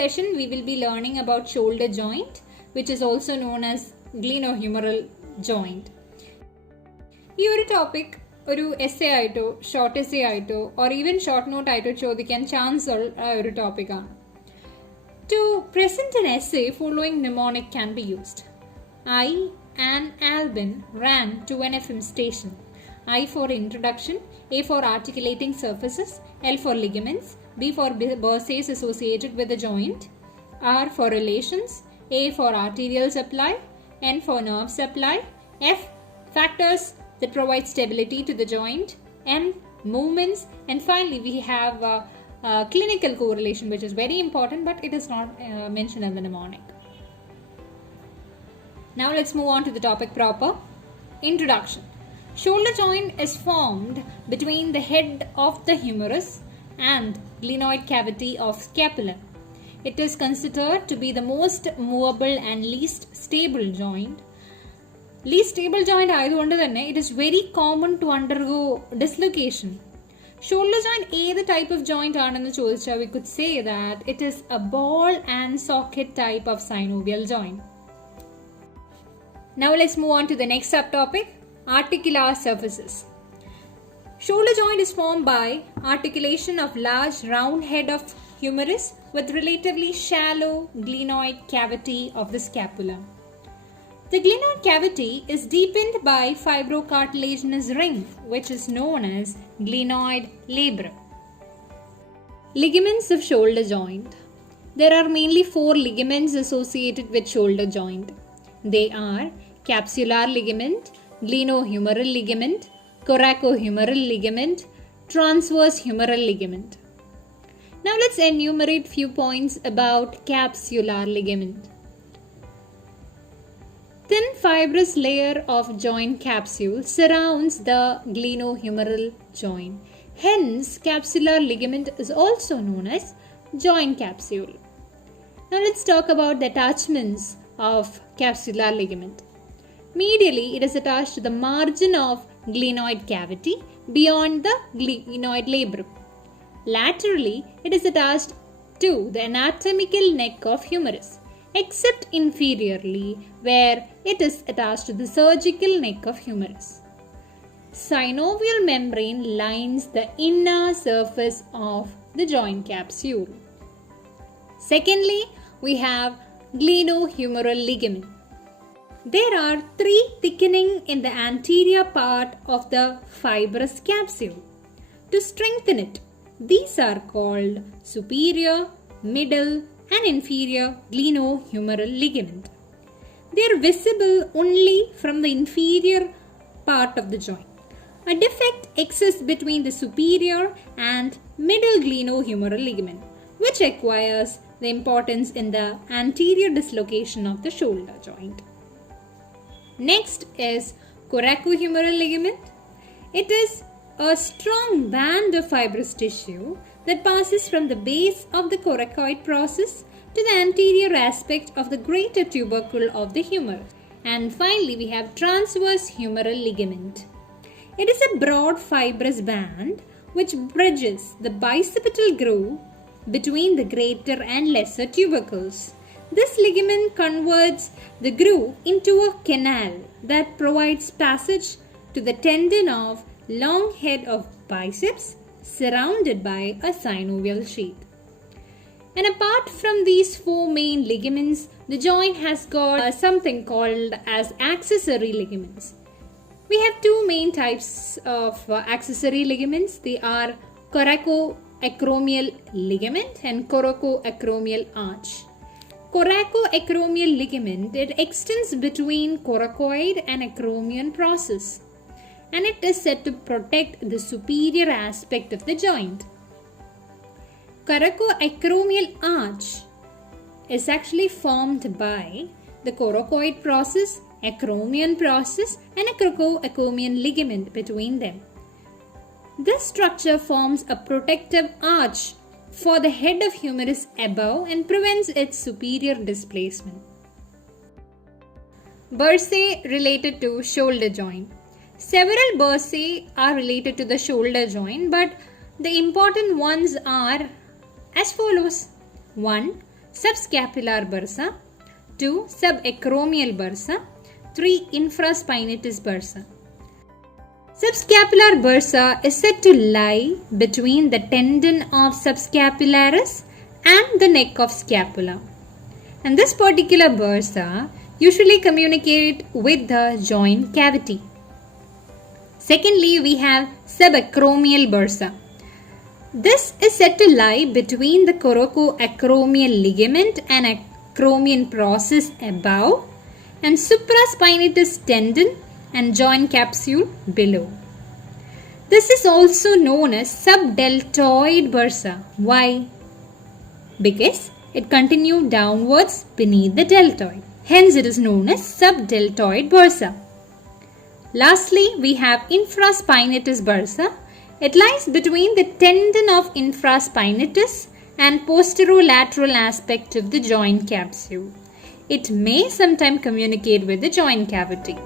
session, we will be learning about shoulder joint, which is also known as glenohumeral joint. ഈ ഒരു topic ഒരു essay ആയിട്ടോ short essay ആയിട്ടോ or even short note ആയിട്ടോ ചോദിക്കാൻ chance ഉള്ള ഒരു ടോപ്പിക്കാണ്. To present an essay, following mnemonic can be used. I, Anne Albin, ran to an FM station. I for introduction, A for articulating surfaces, L for ligaments, B for bursae associated with the joint, R for relations, A for arterial supply, N for nerve supply, F factors that provide stability to the joint, M movements, and finally we have clinical correlation, which is very important but it is not mentioned in the mnemonic. Now let's move on to the topic proper. Introduction. Shoulder joint is formed between the head of the humerus and glenoid cavity of scapula. It is considered to be the most movable and least stable joint. Least stable joint ആയതുകൊണ്ട് തന്നെ it is very common to undergo dislocation. Shoulder joint ഏത് type of joint ആണെന്ന് ചോദിച്ചാൽ we could say that it is a ball and socket type of synovial joint. Now let's move on to the next subtopic, articular surfaces. Shoulder joint is formed by articulation of large round head of humerus with relatively shallow glenoid cavity of the scapula. The glenoid cavity is deepened by fibrocartilaginous ring, which is known as glenoid labrum. Ligaments of shoulder joint. There are mainly 4 ligaments associated with shoulder joint. They are capsular ligament, glenohumeral ligament, coracohumeral ligament, transverse humeral ligament. Now let's enumerate few points about capsular ligament. Thin fibrous layer of joint capsule surrounds the glenohumeral joint. Hence, capsular ligament is also known as joint capsule. Now let's talk about the attachments of capsular ligament. Medially, it is attached to the margin of glenoid cavity beyond the glenoid labrum. Laterally, it is attached to the anatomical neck of humerus, except inferiorly where it is attached to the surgical neck of humerus. Synovial membrane lines the inner surface of the joint capsule. Secondly, we have glenohumeral ligament. There are 3 thickening in the anterior part of the fibrous capsule. To strengthen it, these are called superior, middle, and inferior glenohumeral ligament. They are visible only from the inferior part of the joint. A defect exists between the superior and middle glenohumeral ligament, which acquires the importance in the anterior dislocation of the shoulder joint. Next is coracohumeral ligament. It is a strong band of fibrous tissue that passes from the base of the coracoid process to the anterior aspect of the greater tubercle of the humerus. And finally, we have transverse humeral ligament. It is a broad fibrous band which bridges the bicipital groove between the greater and lesser tubercles. This ligament converts the groove into a canal that provides passage to the tendon of long head of biceps surrounded by a synovial sheath. And apart from these 4 main ligaments, the joint has got something called as accessory ligaments. We have 2 main types of accessory ligaments. They are coracoacromial ligament and coracoacromial arch. Coracoacromial ligament, it extends between coracoid and acromion process, and it is said to protect the superior aspect of the joint. Coracoacromial arch is actually formed by the coracoid process, acromion process, and a coracoacromial ligament between them. This structure forms a protective arch for the head of humerus above and prevents its superior displacement. Bursae related to shoulder joint. Several bursae are related to the shoulder joint, but the important ones are as follows. 1. subscapular bursa, 2. subacromial bursa, 3. infraspinatus bursa. Subscapular bursa is said to lie between the tendon of subscapularis and the neck of scapula. And this particular bursa usually communicate with the joint cavity. Secondly, we have subacromial bursa. This is said to lie between the coracoacromial ligament and acromion process above and supraspinatus tendon and joint capsule below. This is also known as subdeltoid bursa. Why? Because it continued downwards beneath the deltoid. Hence it is known as subdeltoid bursa. Lastly, we have infraspinatus bursa. It lies between the tendon of infraspinatus and posterolateral aspect of the joint capsule. It may sometimes communicate with the joint cavity.